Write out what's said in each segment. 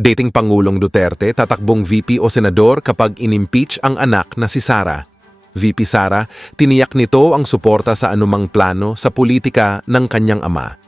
Dating Pangulong Duterte tatakbong VP o senador kapag inimpeach ang anak na si Sara. VP Sara, tiniyak nito ang suporta sa anumang plano sa politika ng kanyang ama.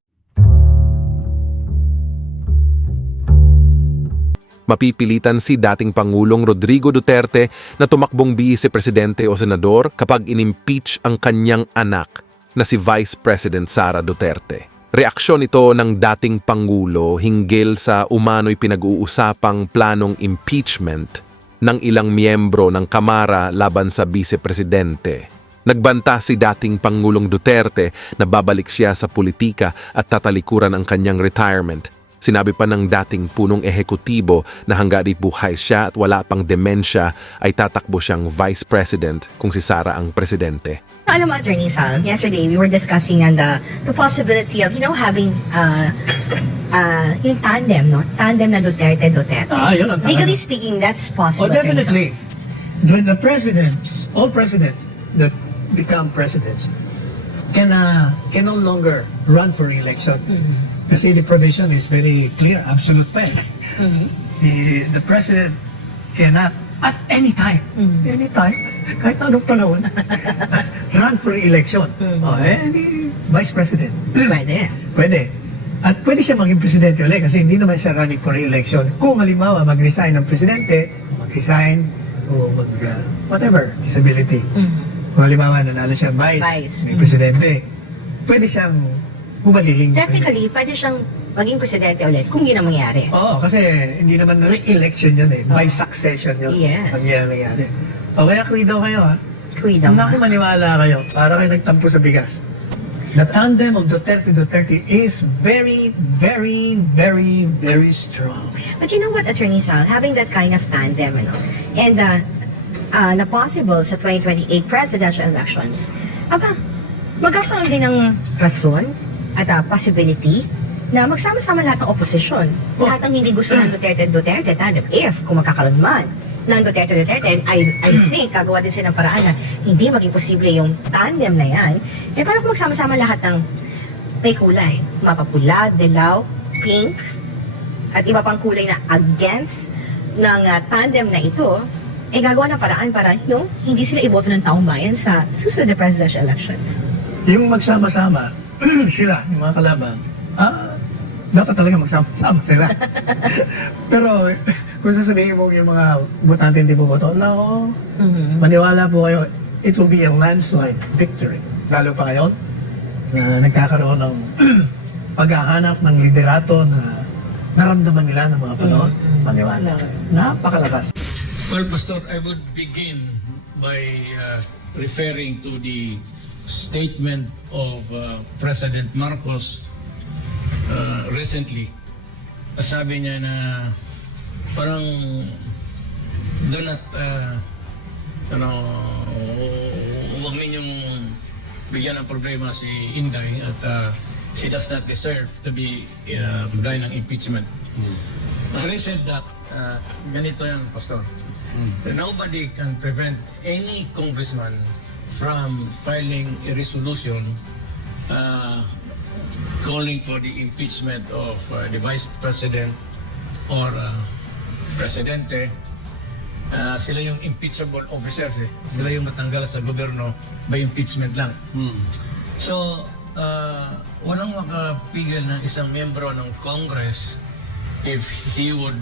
Mapipilitan si dating Pangulong Rodrigo Duterte na tumakbong vice-presidente o senador kapag inimpeach ang kanyang anak na si Vice President Sara Duterte. Reaksyon ito ng dating Pangulo hinggil sa umano'y pinag-uusapang planong impeachment ng ilang miyembro ng Kamara laban sa vice-presidente. Nagbanta si dating Pangulong Duterte na babalik siya sa politika at tatalikuran ang kanyang retirement. Sinabi pa ng dating punong ehekutibo na hangga't buhay siya at wala pang demensya ay tatakbo siyang vice president kung si Sara ang presidente. Alam mo, Attorney Sal, yesterday we were discussing on the possibility of, having yung tandem, no? Tandem na Duterte-Duterte. Yun ang Legally speaking, that's possible. definitely. When the presidents, all presidents that become presidents can no longer run for re-election. Kasi the provision is very clear, absolute pa. The president cannot at any time, kahit anong panahon, run for re-election. Any vice president. Pwede. Pwede. At pwede siya maging presidente ulit kasi hindi naman siya running for re-election. Kung halimbawa mag-resign ng presidente, mag-resign o whatever, disability. Kung halimbawa nanalo siyang vice. May presidente, pwede siyang bumaliling. Technically, pwede siyang maging presidente ulit kung yun ang mangyari. Oo, kasi hindi naman re-election yun eh. By succession yun. Yes. Pag yan nangyari. O kaya kuri daw kayo ha. Freedom. Naku, maniwala kayo. Para kayo nagtampo sa bigas. The tandem of Duterte is very, very, very, very strong. But you know what, Attorney Sal, having that kind of tandem, and na possible sa 2028 presidential elections, magkakaroon din ng rason at possibility na magsama-sama lahat ng oposisyon. Lahat ng hindi gusto ng Duterte tandem, if kung magkakaroon man ng Duterte, and I think gagawa din sila ng paraan na hindi maging posible yung tandem na yan, parang kung magsama-sama lahat ng may kulay, mapapula, dilaw, pink, at iba pang kulay na against ng tandem na ito, gagawa ng paraan para hindi sila iboto ng taong bayan sa susunod na presidential elections. Yung magsama-sama, sila, yung mga kalaban, dapat talaga magsama-sama sila. Pero kung sasabihin mo yung mga botante hindi bumoto, nako, maniwala po kayo, it will be a landslide victory. Lalo pa ngayon na nagkakaroon ng paghahanap ng liderato na naramdaman nila ng mga panahon. Maniwala kayo, napakalakas. Well, Pastor, I would begin by referring to the statement of President Marcos recently. Sabi niya na parang do not, huwag ninyong bigyan ng problema si Inday at she does not deserve to be gaya ng impeachment. Having said that, ganito yan, Pastor. Nobody can prevent any congressman from filing a resolution calling for the impeachment of the Vice President or Presidente. Sila yung impeachable officers eh. Sila yung matanggal sa gobyerno by impeachment lang. So, walang makapigil ng isang miyembro ng Congress if he would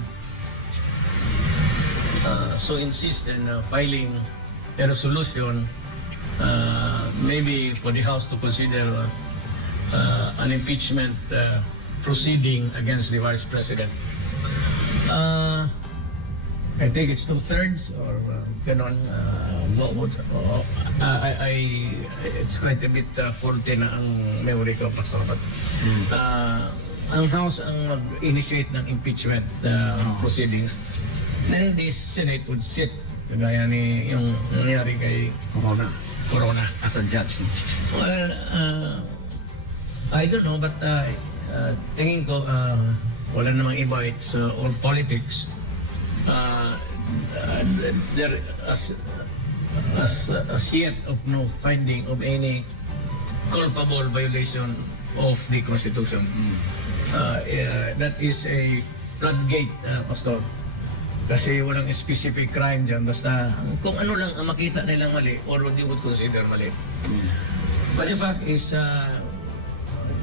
so insist in filing a resolution maybe for the House to consider an impeachment proceeding against the Vice President. I think it's 2/3 or ganon. It's quite a bit faulty na ang memory ko, Pastor. But, ang House ang mag-initiate ng impeachment proceedings. Then the Senate would sit, kagaya ni yung nangyari kay Corona as a judge. Well, I don't know, but tingin ko wala namang iba. It's all politics. There as yet of no finding of any culpable violation of the Constitution. That is a floodgate, Pastor. Kasi walang specific crime dyan. Basta kung ano lang ang makita nilang mali or what they would consider mali. But the fact is,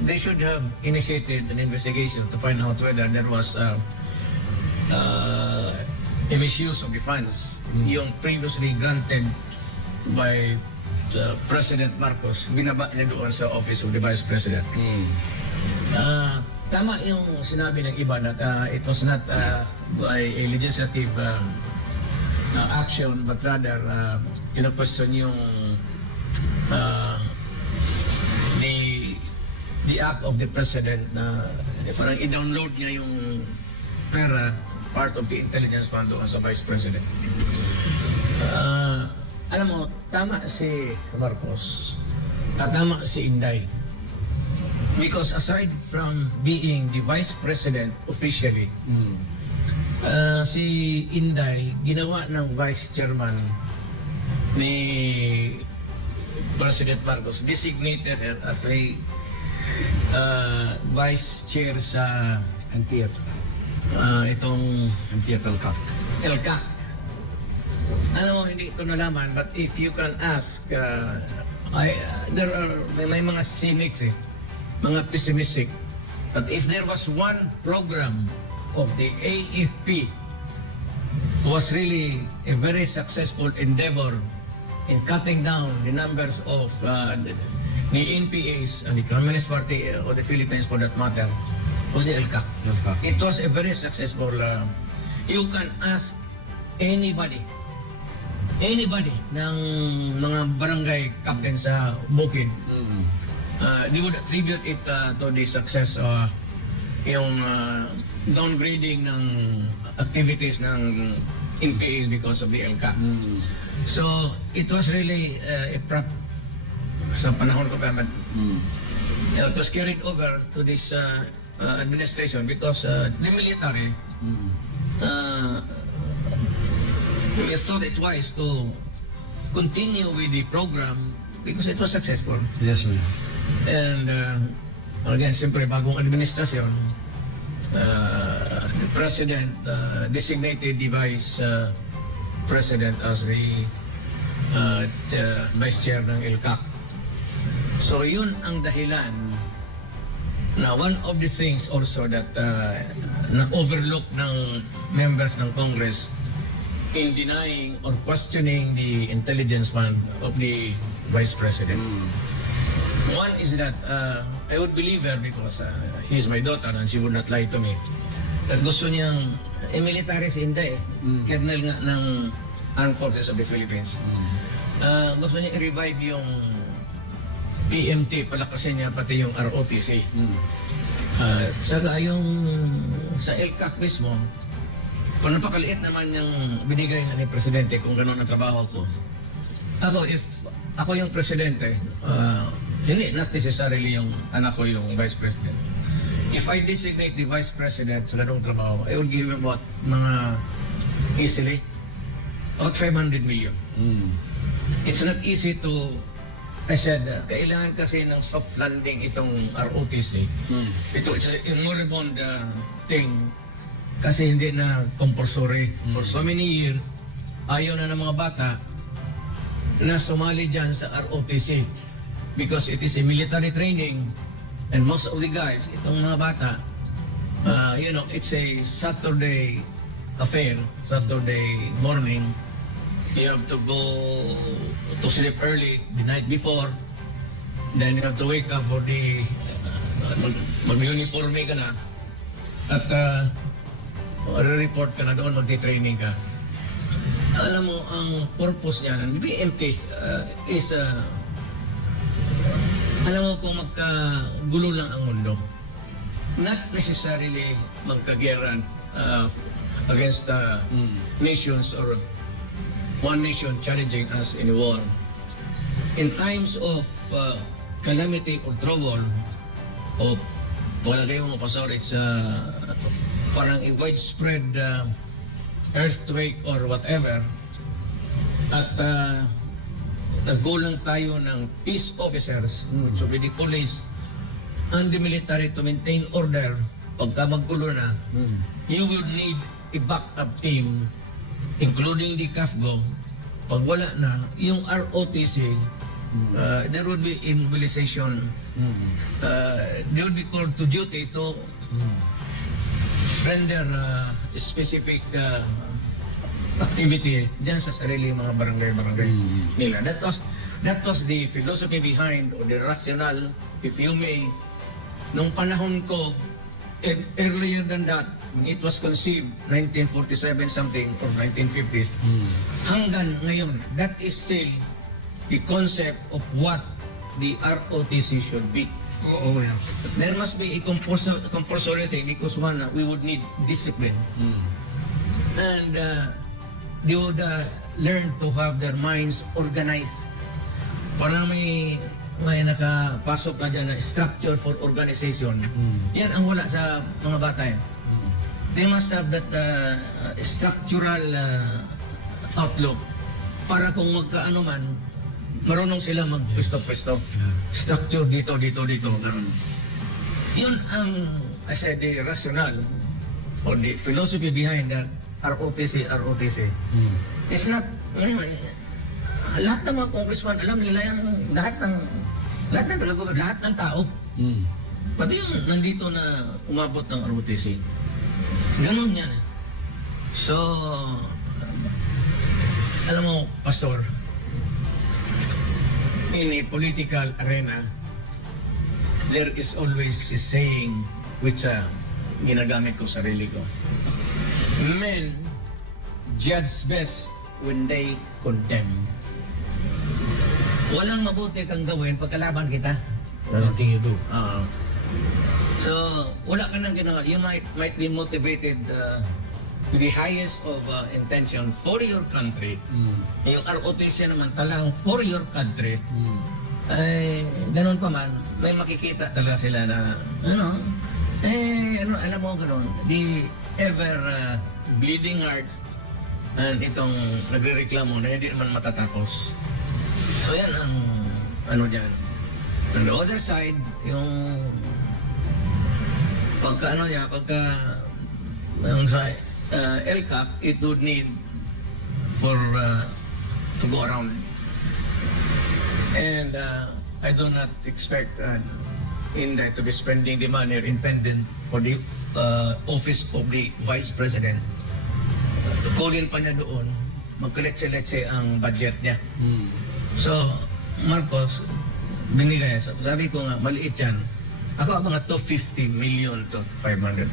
they should have initiated an investigation to find out whether there was a misuse of the funds. Yung previously granted by President Marcos, binaba niya doon sa Office of the Vice President. Tama yung sinabi ng iba na it was not by a legislative action, but rather question yung the act of the President na parang i-download niya yung pera, part of the intelligence fund doon sa Vice President. Alam mo, tama si Marcos at tama si Inday. Because aside from being the Vice President officially, si Inday ginawa ng Vice Chairman ni President Marcos, designated as a Vice Chair sa NTF. Itong NTF LCAC. LCAC. Alam mo, hindi ito nalaman, but if you can ask, there are, may mga cynics mga pessimistic. But if there was one program of the AFP was really a very successful endeavor in cutting down the numbers of the NPAs and the Communist Party of the Philippines for that matter, was the LCAC. It was a very successful, you can ask anybody ng mga barangay captain sa Bukid, they would attribute it to the success yung downgrading ng activities ng NPAs because of the LCAC. So, it was really sa panahon ko pa, it was carried over to this administration because the military thought it wise to continue with the program because it was successful. Yes, sir. And again, siyempre bagong administrasyon, the President designated the Vice President as the Vice Chair ng LCAC. So yun ang dahilan na one of the things also that na-overlook ng members ng Congress in denying or questioning the intelligence fund of the Vice President. One is that I would believe her because she is my daughter and she would not lie to me. At gusto niyang, military si Inday, Colonel nga ng Armed Forces of the Philippines. Gusto niya i-revive yung PMT, palakasin niya pati yung ROTC. Saka yung sa LCAC mismo, kung napakaliit naman yung binigay na ni Presidente kung gano'n ang trabaho ko. If ako yung Presidente, hindi, not necessarily yung anak ko yung Vice President. If I designate the Vice President sa ganung trabaho, I would give him what? Mga easily, about 500 million. It's not easy to, I said, kailangan kasi ng soft landing itong ROTC. Ito, it's a moribund thing kasi hindi na compulsory. For so many years, ayaw na ng mga bata na sumali dyan sa ROTC. Because it is a military training and most of the guys, itong mga bata, it's a Saturday affair, Saturday morning. You have to go to sleep early the night before. Then you have to wake up for the mag-uniforme ka na at report ka na doon, magti-training ka. Alam mo, ang purpose niya ng BMT is alam mo kung magkagulo lang ang mundo, not necessarily magkageran against nations or one nation challenging us in a war. In times of calamity or trouble, o palagay mo Pastor, it's parang a widespread earthquake or whatever, at nagkulang tayo ng peace officers, which will be the police and the military to maintain order, pagka maggulo na, you would need a backup team, including the CAFGO. Pag wala na, yung ROTC, there would be immobilization. They would be called to duty to render specific activity dyan sa sarili mga barangay nila. That was the philosophy behind, or the rationale, if you may, nung panahon ko, earlier than that, it was conceived 1947 something or 1950s, hanggang ngayon, that is still the concept of what the ROTC should be. Oo, yeah. There must be a compulsory thing because one, we would need discipline. And they would learn to have their minds organized. Parang may nakapasok na dyan na structure for organization. Yan ang wala sa mga bata yan. They must have that structural outlook para kung magkaano man, marunong sila magpwesto-pwesto. Structure dito, ganun. Yun ang, I said, the rationale or the philosophy behind that ROTC. It's not, lahat ng mga congressman, alam nila yan, lahat ng tao. Pati yung nandito na umabot ng ROTC. Ganun yan. So, alam mo, Pastor, in a political arena, there is always a saying which ginagamit ko sarili ko. Men judge best when they condemn. Walang mabuti kang gawin pagkalaban kita. Nothing you do. So, wala ka nang ginawa. You might be motivated to the highest of intention for your country. Yung ROTC naman talang for your country. Ganun pa man, may makikita talaga sila na, alam mo ganun, the ever bleeding hearts and itong nagre-reklamo na hindi naman matatapos. So yan ang dyan. On the other side, yung pagka LCAP, it would need for to go around. And I do not expect Inday to be spending the money intended for the office of the Vice President. Kunin pa niya doon, magkaletse-letse ang budget niya. So, Marcos, binigay. Sabi ko nga, maliit yan. Ako mga 250 million to 500.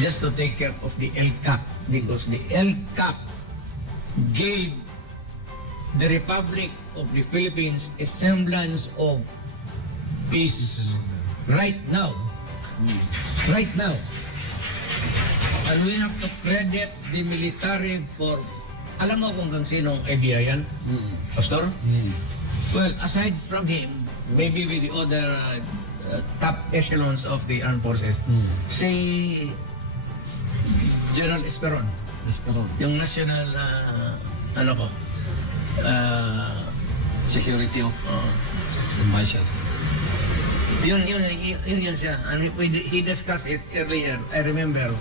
Just to take care of the LCAP. Because the LCAP gave the Republic of the Philippines a semblance of peace right now. Right now. And we have to credit the military for, alam mo kung hanggang sinong idea yan? Pastor? Well, aside from him, maybe with the other top echelons of the armed forces, si General Esperon, yung national, Security of Marshal. Yun siya. And he discussed it earlier. I remember,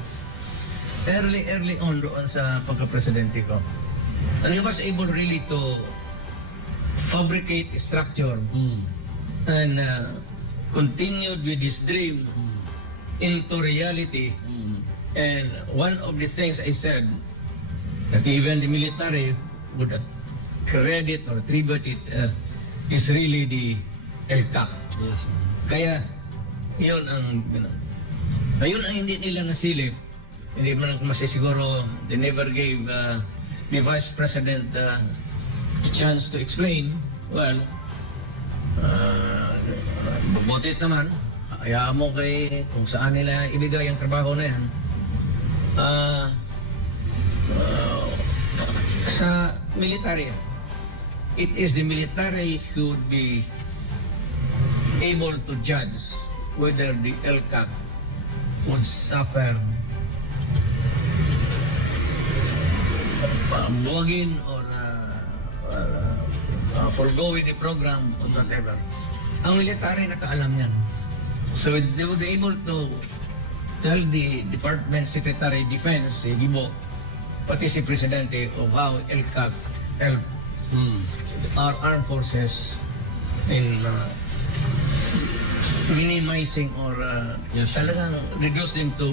early on doon sa pagka-presidente ko. And he was able really to fabricate a structure and continued with his dream into reality. And one of the things I said, that even the military would credit or attribute it is really the LCAP. Yes. Kaya, yun ang hindi nila nasilip. Hindi man masisiguro, they never gave the Vice President a chance to explain. Well, bubutit naman, hayaan mo kung saan nila ibigay ang trabaho na yan. Sa military, it is the military who would be able to judge whether the LCAP would suffer buwagin or forgo with the program or whatever. Ang military nakaalam yan. So they would be able to tell the Department Secretary Defense, si Gibo, pati si Presidente, of how ELCAC help our armed forces in minimizing or Yes. talagang reducing to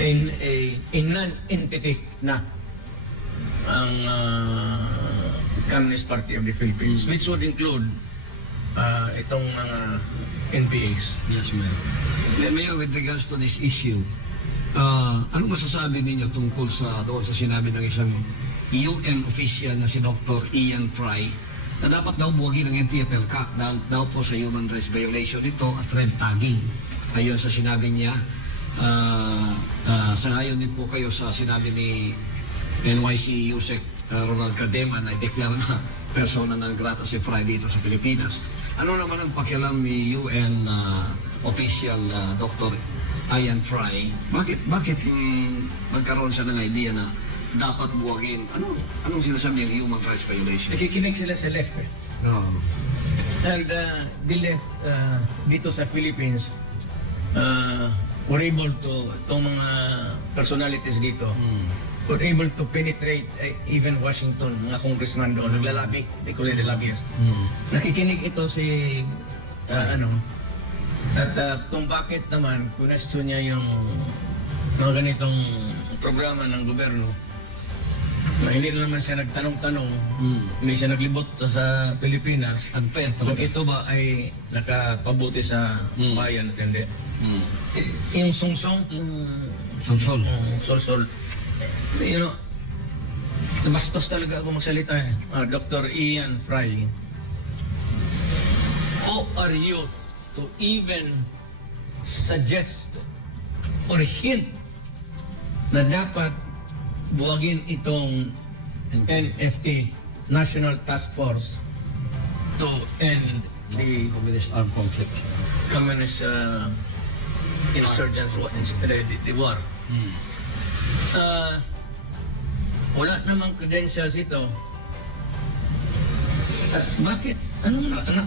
in a non-entity na ang Communist Party of the Philippines, which would include itong mga NPAs. Yes, ma'am. Mayor, with regards to this issue, ano masasabi ninyo tungkol sa doon sa sinabi ng isang UN official na si Dr. Ian Fry na dapat daw buwagin ng NTF-ELCAC dahil daw po sa human rights violation ito at red tagging. Ayon sa sinabi niya, sangayon din po kayo sa sinabi ni NYC Yusek Ronald Cadema na i-declare na persona ng grata si Fry dito sa Pilipinas. Ano naman ang pakialam ni UN official Dr. Ian Fry? Bakit magkaroon siya ng idea na dapat buwagin? Anong sinasabi ng human rights violation? Nakikinig sila sa left eh. And the left dito sa Philippines were able to, itong mga personalities dito, were able to penetrate even Washington, mga congressman doon, naglalabi, they call it the lobbyists. Nakikinig ito si, at kung bakit naman, question niya yung mga ganitong programa ng gobyerno, na hindi na naman siya nagtanong-tanong, hindi siya naglibot sa Pilipinas, Unfair kung talaga. ito ba ay nakapabuti sa bayan at hindi. Yung sungsong, Sonsol. sol-sol. You know, nabastos talaga ako magsalita eh. Dr. Ian Fry, who are you to even suggest or hint na dapat buwagin itong NFT, National Task Force, to end the Communist armed conflict. communist insurgents, the war. Wala namang credentials ito. Bakit?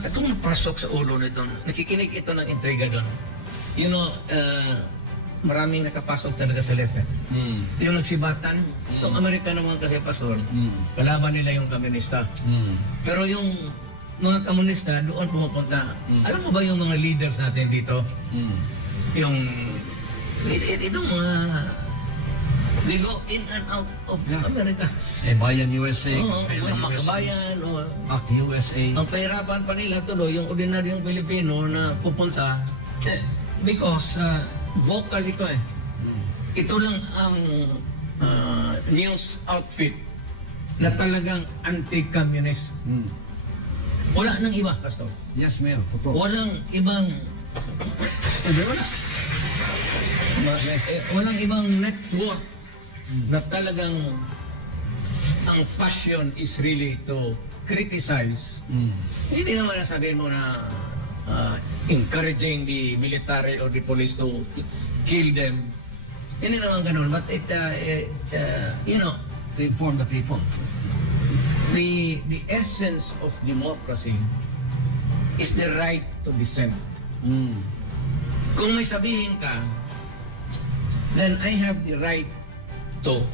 Itong napasok sa ulo nito? Nakikinig ito ng intriga doon. You know, maraming nakapasok talaga sa left. Yung nagsibatan, itong Amerika naman kasi pastor, kalaban nila yung komunista. Pero yung mga komunista doon pumupunta. Alam mo ba yung mga leaders natin dito? Yung itong mga they go in and out of America. Bayan USA, Oo, mga makabayan. Act USA. Ang pahirapan pa nila tuloy, yung ordinaryong Pilipino na pupunta, because vocal ito eh. Ito lang ang news outfit na talagang anti-communist. Wala nang iba, Pastor. Yes, Mayor. Totoo. Walang ibang... Wala. Walang ibang network na talagang ang passion is really to criticize. Hindi naman nasabihin mo na encouraging the military or the police to kill them. Hindi naman ganun. But it, you know, To inform the people. the essence of democracy is the right to dissent. Kung may sabihin ka, then I have the right to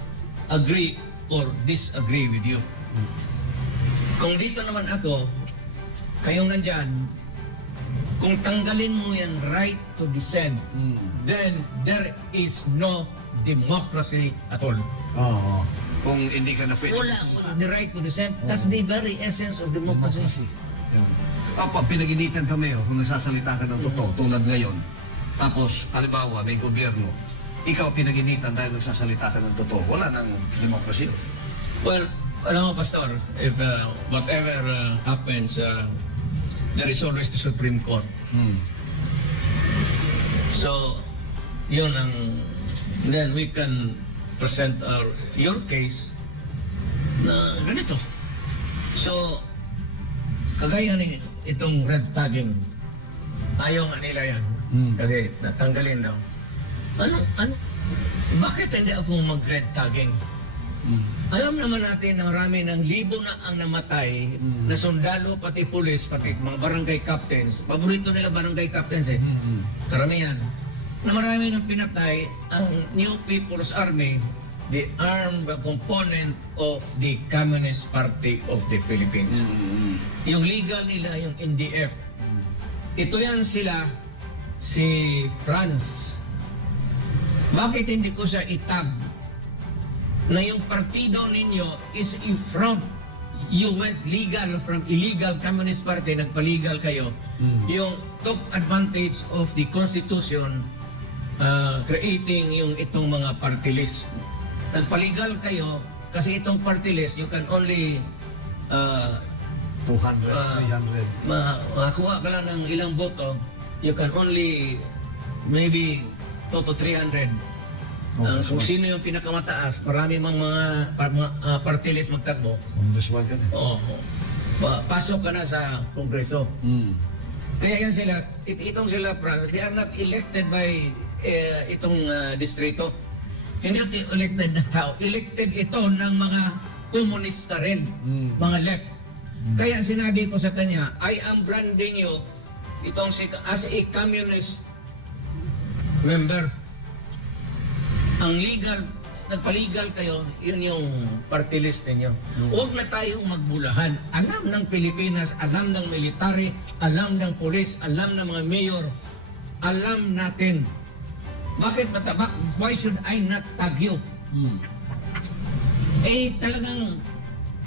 agree or disagree with you. Kung dito naman ako, kayong nandyan, kung tanggalin mo yan right to dissent, then there is no democracy at all. Oo. Kung hindi ka na pwede. Wala the right to dissent. That's the very essence of democracy. Pinag-initan ka, Mayor, kung nagsasalita ka ng totoo, tulad ngayon. Tapos, halimbawa, may gobyerno, ikaw pinag-initan dahil nagsasalita ka ng totoo. Wala nang demokrasya. Well, alam mo, Pastor, if whatever happens, there is always the Supreme Court. So, yun ang... Then we can present your case na ganito. So, kagaya ni itong red tagging, ayaw nga nila yan. Kasi natanggalin daw. Ano? Bakit hindi ako mag-red tagging? Alam naman natin na marami ng libo na ang namatay na sundalo, pati pulis, pati mga barangay captains. Paborito nila barangay captains eh. Karamihan. na marami ng pinatay ang New People's Army, the armed component of the Communist Party of the Philippines. Yung legal nila, yung NDF. Ito yan sila, si Franz. Bakit hindi ko siya itab na yung partido ninyo is in front? You went legal from illegal Communist Party, nagpa-legal kayo. Yung took advantage of the Constitution, creating yung itong mga party list. Nagpa-legal kayo kasi itong party list, you can only 200, 300. makakuha ka lang ng ilang boto, you can only maybe 2 to 300. Kung sino yung pinakamataas, marami mga party list magtakbo. Congressman yan eh. Oo. Pasok ka na sa Kongreso. Kaya yan sila, itong sila, they are not elected by itong distrito. Hindi ito elected na tao. Elected ito ng mga komunista rin, mga left. Kaya sinabi ko sa kanya, I am branding you as a communist member. Ang legal, nagpa-legal kayo, yun yung party list ninyo. Huwag na tayong magbulahan. Alam ng Pilipinas, alam ng military, alam ng polis, alam ng mga mayor, alam natin. Bakit mataba? Why should I not tag you? Eh talagang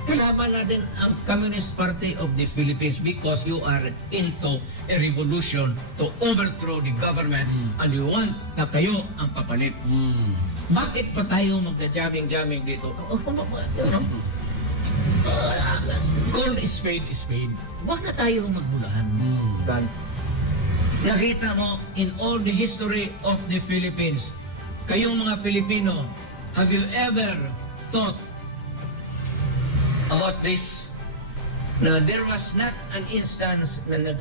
kalaban natin ang Communist Party of the Philippines because you are into a revolution to overthrow the government and you want na kayo ang papalit. Bakit pa tayo magka-jamming dito? Call is spade is spade. Huwag na tayo magbulahan. Nakita mo, in all the history of the Philippines, kayong mga Pilipino, have you ever thought about this? Na there was not an instance na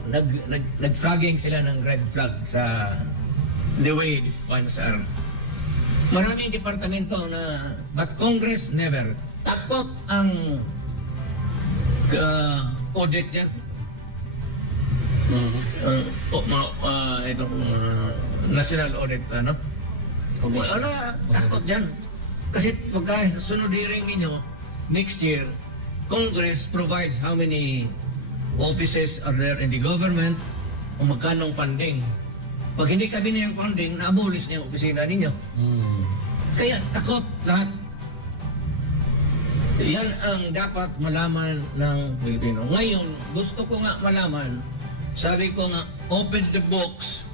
nag-flagging sila ng red flag sa the way the funds are. Maraming departamento na, but Congress never. Takot ang audit dyan. Itong national audit, ano? Wala, takot dyan. Kasi pagka sunod hearing ninyo, next year, Congress provides how many offices are there in the government o magkanong funding. Pag hindi kabini yung funding, na-abolish na yung opisina ninyo. Kaya takot lahat. Yan ang dapat malaman ng Pilipino. Ngayon, gusto ko nga malaman, sabi ko nga, open the books.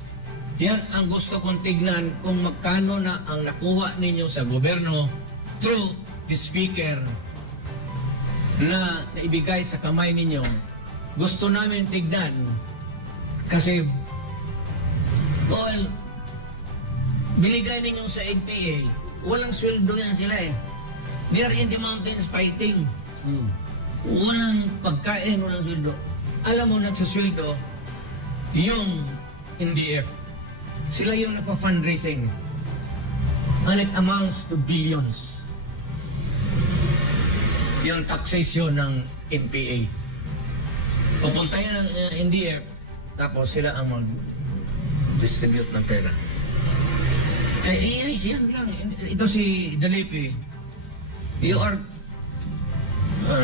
Yan ang gusto kong tignan kung magkano na ang nakuha ninyo sa gobyerno through the speaker na naibigay sa kamay ninyo. Gusto namin tignan kasi well, binigay ninyo sa NPA, walang sweldo yan sila eh. They are in the mountains fighting. Walang pagkain, walang sweldo. Alam mo, nagsasweldo yung NDF. Sila yung nagpa-fundraising. And it amounts to billions. Yung taxation ng NPA. Pupunta yan ng NDF, tapos sila ang mag-distribute ng pera. Kaya yan lang. Ito si Dalipi. You are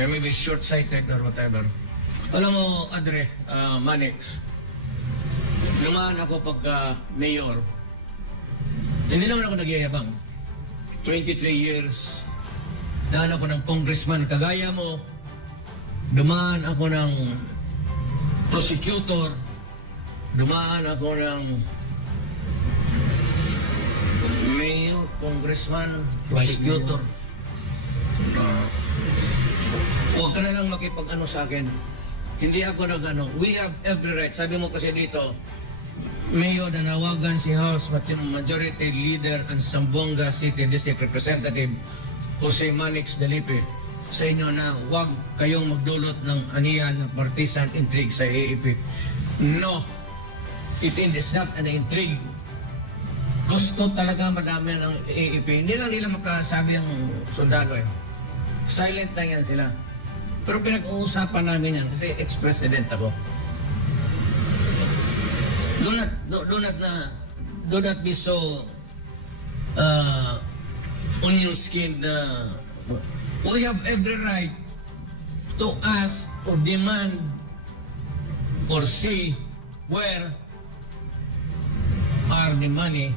maybe short-sighted or whatever. Alam mo, Adre, Manix, lumaan ako pagka mayor. Hindi naman ako nagyayabang. 23 years. Daan ako ng congressman kagaya mo. Dumaan ako ng prosecutor. Dumaan ako ng mayor, congressman, prosecutor. Huwag ka na lang makipag-ano sa akin. Hindi ako nag-ano. We have every right. Sabi mo kasi dito, Mayor, nanawagan si House Majority Leader and Zamboanga City District Representative Jose Manix Dalipi sa inyo na huwag kayong magdulot ng aniyan ng partisan intrigue sa AAP. No, it is not an intrigue. Gusto talaga madami ng AAP. Hindi lang nila makasabi ang sundalo eh. Silent lang yan sila. Pero pinag-uusapan namin yan kasi ex-president ako. Do not do not be so onion skin. We have every right to ask or demand or see where are the money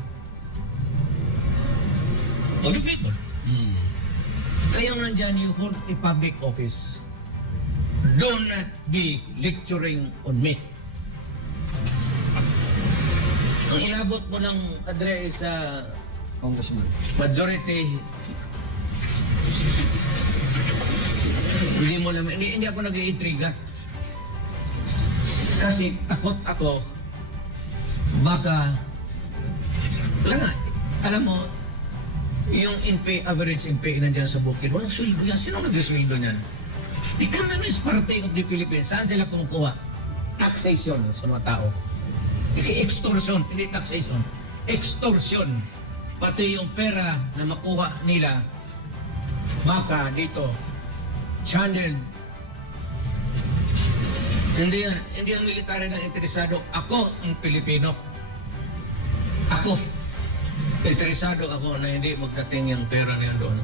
of the people. Kaya nandyan you hold a public office. Do not be lecturing on me. Ang inabot mo ng kadre sa Congressman. majority, hindi mo naman, hindi ako nag-iintriga. Kasi takot ako, baka, wala nga, alam mo, yung average NPA nandyan sa bukid, walang sweldo yan. Sino nag-sweldo niyan? The Communist Party of the Philippines, saan sila kumukuha? Taxation sa mga tao. Extortion, hindi taxation. Extortion. Pati yung pera na makuha nila, baka dito, channeled. Hindi ang military na interesado. Ako ang Pilipino. Ako. Interesado ako na hindi magdating yung pera na yun doon.